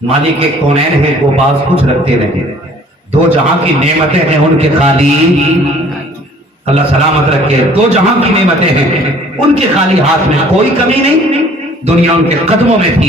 मालिक के कौनैन है वो बाज कुछ रखते नहीं, दो जहां की नेमतें हैं उनके खाली, अल्लाह सलामत रखे, दो जहां की नेमतें हैं उनके खाली हाथ में कोई कमी नहीं। दुनिया उनके कदमों में थी,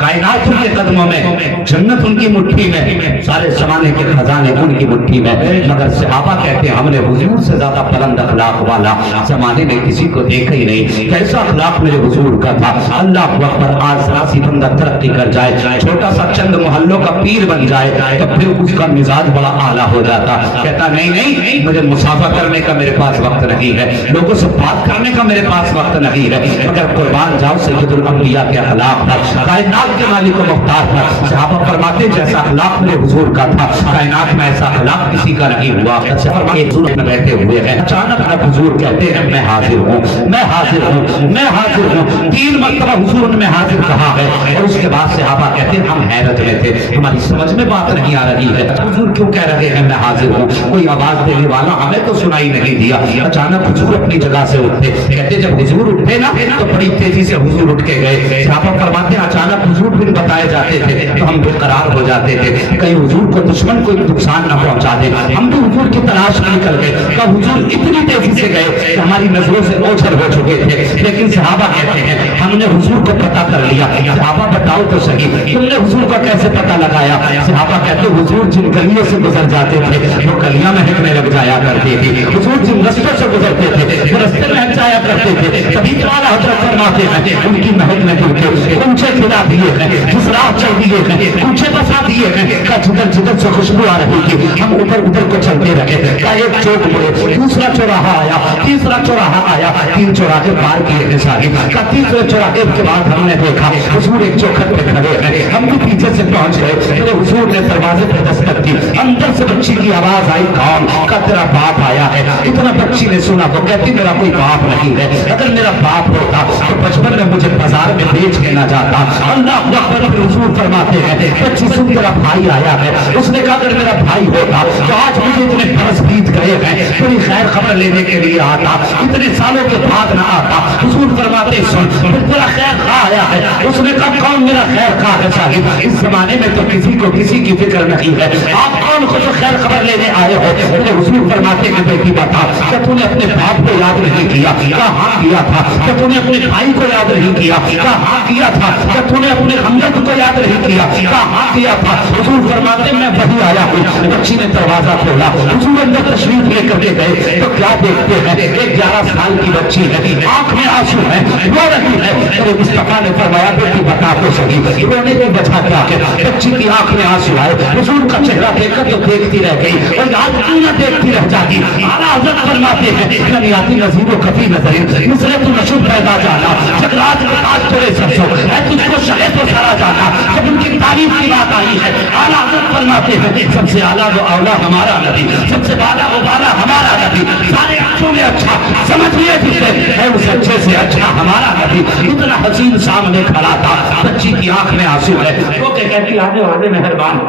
कायनात उनके कदमों में, जन्नत उनकी मुट्ठी में, सारे जमाने के खजाने उनकी मुट्ठी में। मगर सहाबा कहते हैं हमने हुजूर से ज्यादा बुलंद अखलाक वाला जमाने में किसी को देखा ही नहीं। कैसा अखलाक मेरे हुजूर का था, अल्लाह अकबर। आज रासी बंदा तरक्की कर जाए, छोटा सा चंद मोहल्लों का पीर बन जाए तो फिर उसका मिजाज बड़ा आला हो जाता। कहता नहीं नहीं, मुझे मुसाफा करने का मेरे पास वक्त नहीं है, लोगों से बात करने का मेरे पास वक्त नहीं है। मगर कुर्बान जाओ सैयदुल अंबिया के अखलाक था, कायनात के मालिक को मुख्तार था। सहाबा फरमाते जैसा अखलाक मेरे हुजूर का था, कायनात में ऐसा अखलाक किसी का नहीं हुआ। में रहते हुए हैं, अचानक अब हुजूर कहते हैं मैं हाजिर हूँ, मैं हाजिर हूँ, मैं हाजिर हूँ। 3 मरतबा हुजूर ने हाजिर कहा है और उसके बाद सहाबा कहते हैं हम हैरत में थे, हमारी समझ में बात नहीं आ रही है, हुजूर क्यों कह रहे हैं मैं हाजिर हूँ, कोई आवाज देने वाला हमें तो सुनाई नहीं दिया। अचानक हुजूर अपनी जगह से उठते, कहते जब हुजूर उठे ना तो बड़ी तेजी से हुजूर उठ के गए। सहाबा फरमाते अचानक हुजूर बिन बताए जाते थे तो हम बेकरार हो जाते थे, कहीं हुजूर को दुश्मन कोई नुकसान न पहुंचा दे। हम भी हुजूर की तलाश में निकल गए, कब हुजूर इतनी तेजी से गए कि हमारी नजरों से ओझल हो चुके थे। लेकिन सहाबा कहते हैं हमने हुजूर को पता कर लिया। सहाबा बताओ तो सही, तुमने हुजूर को कैसे पता लगाया? सहाबा कहते हुजूर जिन गलियों से गुजर जाते थे वो गलियां महकने लग जाया करती थी, हुजूर जिन रस्तों से गुजरते थे वो रस्ते महक जाया करते थे। कभी तुम्हारा हजरत फरमाते हैं उनकी महक में उनके ऊंचे खिला दिए हैं, जिस राह चल दिए हैं, ऊंचे बसा दिए हैं, का जिधर जिधर से खुशबू आ रही थी हम उधर उधर को चलते रहे। का एक चौक मुड़े, दूसरा चौराहा आया, तीसरा चौराहा आया, 3 चौराहे पार किए हैं सारी। का तीसरे चौराहे के बाद हमने देखा हुजूर एक चौखट पे खड़े हैं, हम भी पीछे से पहुंच गए। मेरे हुजूर ने दरवाजे पे दस्तक दी, अंदर से बच्ची की आवाज आई कौन? का तेरा बाप आया है। इतना बच्ची ने सुना तो कहती मेरा कोई बाप नहीं है, अगर मेरा बाप होता तो बचपन में मुझे बाजार में बेच के ना जाता। अल्लाह अकबर। हुजूर फरमाते हैं बच्ची सुन तेरा भाई आया है, उसने कहा अगर मेरा भाई होता तो आज मुझे इतने बरस बीत गए हैं तेरी खैर खबर लेने के लिए आता, इतने सालों के बाद ना आता। हुजूर फरमाते सुन तेरा खैर खा आया है, उसने कहा कौन मेरा खैर खा है साहिब? इस जमाने में तो किसी को किसी की फिक्र नहीं है, आप कौन खुद खैर खबर लेने आए हो? मेरे हुजूर फरमाते हैं बेटी बता क्या तूने अपने बाप को याद नहीं किया? क्या हाँ किया था। क्या तूने अपने भाई को याद नहीं किया? क्या हाँ किया था। क्या तूने अपने हमदर्द को याद नहीं किया? क्या हाँ किया था। हुजूर फरमाते मैं वही आया हूँ। बच्ची ने दरवाजा खोला, हुजूर अंदर तशरीफ लेकर के गए तो क्या देखते हैं एक 11 साल की बच्ची है, आंख में आंसू है, रो रही है। मेरे मुस्तफा ने फरमाया बेटी बता तो सही रोने की वजह क्या है? बच्ची की आंख में आंसू आए, हुजूर का चेहरा देखकर तो देखती रह गई और आज क्यों न देखती रह जाती। आला हज़रत फरमाते हैं कनियाती नज़ीरो कफी नज़रीन मिसरे तू नशुब पैदा जाना, जब राज के आज तोड़े सरसों है तुझको शहे तो सारा जाना। जब उनकी तारीफ की बात आई है आला हज़रत फरमाते हैं सबसे आला वो औला हमारा नबी, सबसे बाला वो बाला हमारा नबी, सारे अच्छों में अच्छा समझिए जिसे है उस अच्छे से अच्छा हमारा नबी। इतना हसीन सामने खड़ा था, बच्ची की आंख में आंसू है, वो कहती आने वाले मेहरबान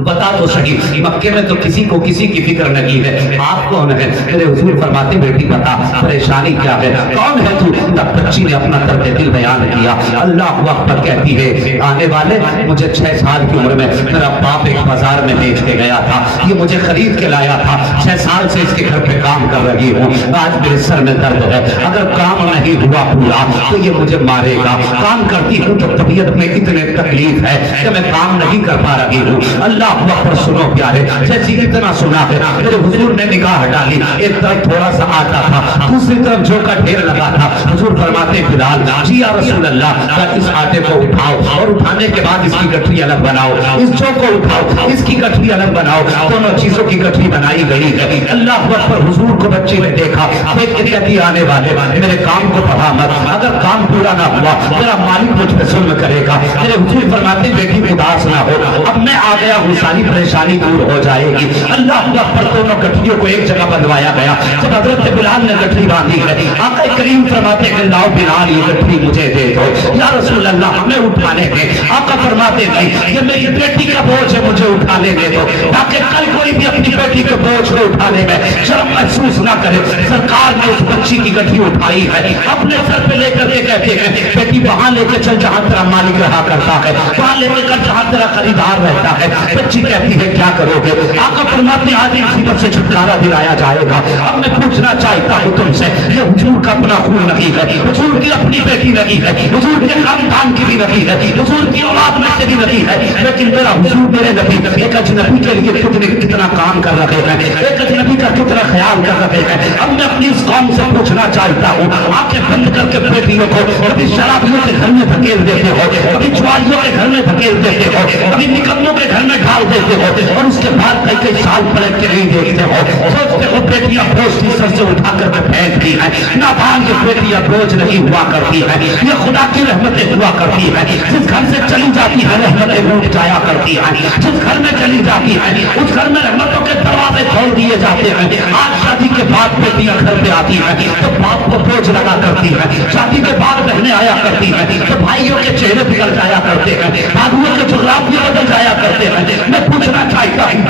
बता तो सही मक्के में तो किसी को किसी की फिक्र नहीं है, आप कौन है? मेरे हुजूर फरमाते बेटी बता परेशानी क्या है, कौन है तू? तब बच्ची ने अपना दर्द दिल बयान किया। अल्लाह अकबर कहती है आने वाले मुझे 6 साल की उम्र में मेरा बाप एक बाजार में बेच के गया था, ये मुझे खरीद के लाया था, 6 साल से इसके घर पे काम कर रही हूँ, आज मेरे सर में दर्द है, अगर काम नहीं हुआ पूरा तो ये मुझे मारेगा। काम करती हूँ तो तबीयत में इतने तकलीफ है कि मैं काम नहीं कर पा रही हूँ। अल्लाह अकबर सुनो प्यारे, जैसी इतना सुना है मेरे हुजूर ने निगाह डाली, एक तरफ थोड़ा सा आटा था, दूसरी तरफ जौ का ढेर लगा था। हुजूर फरमाते बिलाल जी या रसूल अल्लाह इस आटे को उठाओ और उठाने के बाद इसकी गठरी अलग बनाओ, इस जौ को उठाओ इसकी गठरी अलग बनाओ, दोनों चीजों की गठरी बनाई गई है। अल्लाह अकबर। हुजूर को बच्चे ने देखा, कहती आने वाले मेरे काम को बढ़ा मत, अगर काम पूरा ना हुआ मेरा मालिक मुझ पर जुल्म करेगा। मेरे हुजूर फरमाते बेटी उदास ना हो, अब मैं आ गया हूँ सारी परेशानी दूर हो जाएगी। अल्लाह पर दोनों गठरियों को एक जगह बंधवाया गया। जब हजरत बिलाल ने गठरी बांधी है, आका करीम फरमाते हैं लाओ बिलाल ये गठरी मुझे दे दो। या रसूल अल्लाह हमें उठाने दे। आका फरमाते हैं ये मेरी बेटी का बोझ है, मुझे उठाने दे दो, ताकि कल कोई भी अपनी बेटी के बोझ को उठाने में शर्म महसूस ना करे। सरकार ने उस बच्ची की गठरी उठाई है, अपने सर पे लेकर के कहते हैं बेटी वहां लेके चल जहां तेरा मालिक रहा करता है, वहां लेके कर जहां तेरा खरीदार रहता है। बच्ची कहती है क्या करोगे? आका फरमाते आज इस मुसीबत से छुटकारा दिलाया जाएगा। अब मैं पूछना चाहता हूँ तुमसे, ये हुजूर का अपना खून नहीं है, हुजूर की अपनी बेटी नहीं है, हुजूर के खानदान की भी नहीं है, हुजूर की औलाद में से भी नहीं है, लेकिन मेरा हुजूर मेरे नबी एक अजनबी के लिए कितना काम कर रहे हैं, एक अजनबी का कितना ख्याल कर रहे हैं। अब मैं अपनी इस कौम से पूछना चाहता हूँ, आंखें बंद करके बेटियों को कभी शराबियों के घर में धकेल देते हो, कभी जुआरियों के घर में धकेल देते हो, कभी निकम्मों के घर में डाल देते हो और उसके बाद कई कई साल पलट के नहीं देखते हो। सोचते हो बेटियां बोझ की सर से उठा करके फेंकती है। नादान ये बेटियां बोझ नहीं हुआ करती है, ये खुदा की रहमतें हुआ करती है। जिस घर से चली जाती है रहमतें लूट जाया करती है, जिस घर में चली जाती है उस घर में रहमतों के दरवाजे खोल दिए जाते हैं। आज शादी के बाद बेटियां घर पे आती है तो बाप को बोझ लगा करती है, शादी के बाद बहनें आया करती है तो भाइयों के चेहरे बिगड़ जाया करते हैं, भाइयों के जुगराफिया बदल जाया करते हैं। मैं पूछना चाहता हूँ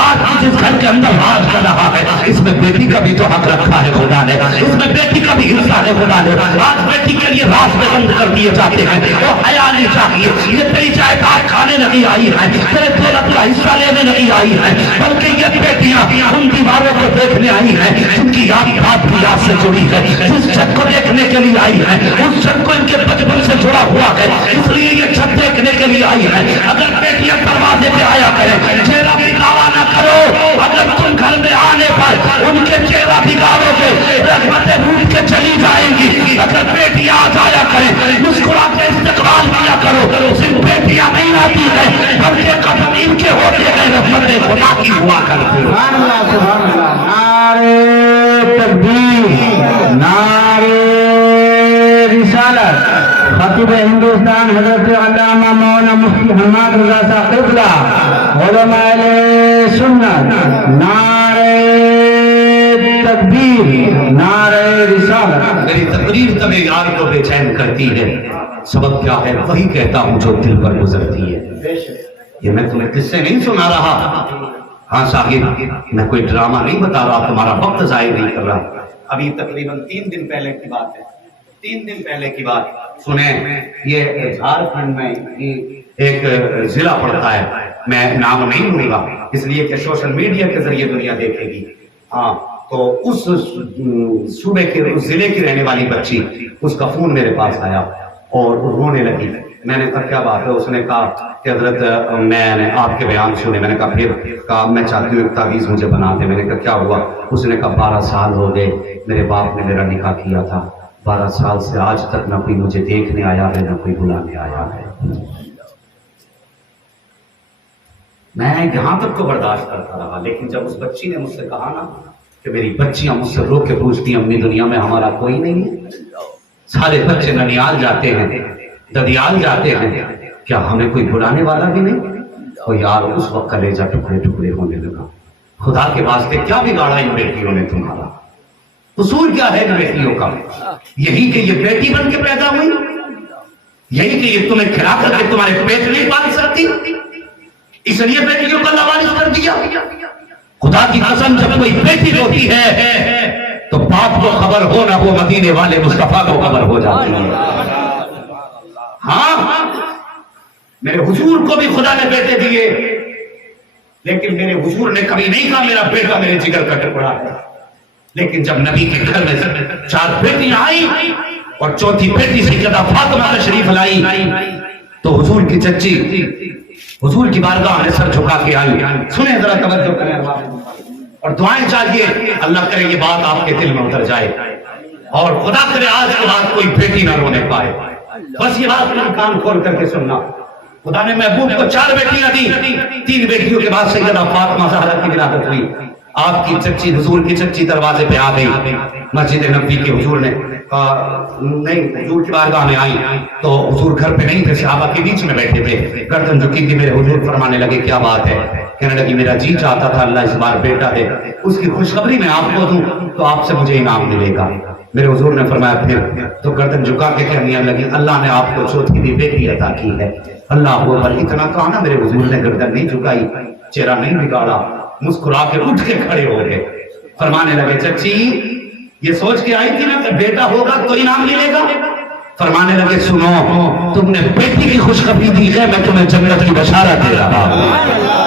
आज जिस घर के अंदर राज कर रहा है इसमें बेटी का भी तो हक रखा है खुदा ने, इसमें बेटी का भी हिस्सा है खुदा ने। आज बेटी के लिए रास्ते बंद कर दिए जाते हैं, वो हया नहीं चाहिए, ये तेरी जायदाद खाने नहीं आई है, तेरे दौलत का हिस्सा लेने नहीं आई है, बल्कि ये बेटियां उन दीवारों को देखने आई है जिनकी याद भी याद से जुड़ी है, जिस छत को देखने के लिए आई है उस छत को इनके बचपन से जुड़ा हुआ है, इसलिए ये छत देखने के लिए आई है। अगर बेटियां दरवाजे पे आया करें, चेहरा दिखावा ना करो, अगर तुम घर में आने पर उनके चेहरा दिखाओगे रहमतें रूठ के चली जाएंगी। अगर बेटियां आ जाया करें मुस्कुरा के इस्तेमाल किया करो, सिर्फ बेटियां नहीं आती है बल्कि कदम इनके होते हैं रहमतें खुदा की हुआ करती है। नारे तकबीर, नारे रिसालत। खतीब हिंदुस्तान हजरत अल्लामा मौलाना मुफ्ती हम्माद रज़ा साहब क़िबला उलमाए सुन्नत, नारे तकबीर, नारे रिसालत। मेरी तकरीर तब यार को बेचैन करती है, सबब क्या है वही कहता हूँ जो दिल पर गुजरती है। ये मैं तुम्हें किससे नहीं सुना रहा, हाँ साहिब मैं कोई ड्रामा नहीं बता रहा, तुम्हारा वक्त जाया नहीं कर रहा। अभी तकरीबन 3 दिन पहले की बात है, 3 दिन पहले की बात सुने। ये झारखंड में एक जिला पड़ता है, मैं नाम नहीं लूंगा इसलिए कि सोशल मीडिया के जरिए दुनिया देखेगी। हाँ तो उस सूबे के उस जिले की रहने वाली बच्ची, उसका फोन मेरे पास आया और रोने लगी। मैंने कहा क्या बात है? उसने कहा कि हजरत मैंने आपके बयान सुने। मैंने कहा फिर? कहा मैं चाहती हूँ एक तावीज़ मुझे बना दे। मैंने कहा क्या हुआ? उसने कहा 12 साल हो गए मेरे बाप ने मेरा निकाह किया था, 12 साल से आज तक ना कोई मुझे देखने आया है ना कोई बुलाने आया है। मैं यहां तक को बर्दाश्त करता रहा, लेकिन जब उस बच्ची ने मुझसे कहा ना कि मेरी बच्चियां मुझसे रो के पूछती अम्मी दुनिया में हमारा कोई नहीं है, सारे बच्चे ननियाल जाते हैं, ददियाल जाते हैं, क्या हमें कोई बुलाने वाला भी नहीं? तो यार उस वक्त कलेजा टुकड़े टुकड़े होने लगा। खुदा के वास्ते क्या बिगाड़ा इन बेटियों ने तुम्हारा? उसूल क्या है इन बेटियों का? यही कि ये बेटी बन के पैदा हुई, यही कि ये तुम्हें खिला करके तुम्हारे पेट नहीं पाल सकती, इसलिए बेटियों का लवारिस कर दिया। खुदा की कसम जब कोई बेटी होती है तो बाप को खबर हो ना हो, मदीने वाले मुस्तफा को खबर हो जाती है। हाँ मेरे हुजूर को भी खुदा ने बेटे दिए, लेकिन मेरे हुजूर ने कभी नहीं कहा मेरा बेटा मेरे जिगर का टुकड़ा है। लेकिन जब नबी के घर में 4 बेटियां आई और चौथी बेटी सैयदा फातिमा तशरीफ लाई तो हुजूर की चच्ची हुजूर की बारगाह में सर झुका के आई। सुने जरा, तवज्जो करें और दुआएं चाहिए। अल्लाह करे ये बात आपके दिल में उतर जाए और खुदा करे आज के बाद कोई बेटी ना रोने पाए। बस ये बात मेरे कान खोल करके सुनना। खुदा ने महबूब को 4 बेटियां दी, 3 बेटियों के बाद सैयदा फातिमा ज़हरा की विलादत हुई। आपकी चच्ची हुजूर की चच्ची दरवाजे पे आ गई। مسجد نبوی کے حضور نے نہیں حضور کی بارگاہ میں آئی تو حضور گھر پہ نہیں تھے، صحابہ کے بیچ میں بیٹھے تھے، گردن جھکی تھی، میرے حضور فرمانے لگے کیا بات ہے؟ کہنے لگی میرا جی چاہتا تھا اللہ اس بار بیٹا ہے، اس کی خوشخبری میں آپ کو دوں تو آپ سے مجھے انعام ملے گا۔ میرے حضور نے فرمایا پھر؟ تو گردن جھکا کے کہنے لگی اللہ نے آپ کو چوتھی بھی بیٹی عطا کی ہے۔ اللہ اکبر، اتنا کہا نا، میرے حضور نے گردن نہیں جھکائی، چہرہ نہیں بگاڑا، مسکرا کے اٹھ کے کھڑے ہو گئے، فرمانے لگے چچی یہ سوچ کے آئی تھی نا کہ بیٹا ہوگا تو انعام ملے گا؟ فرمانے لگے سنو، تم نے بیٹی کی خوشخبری دی ہے، میں تمہیں جنت کی بشارت دے رہا ہوں۔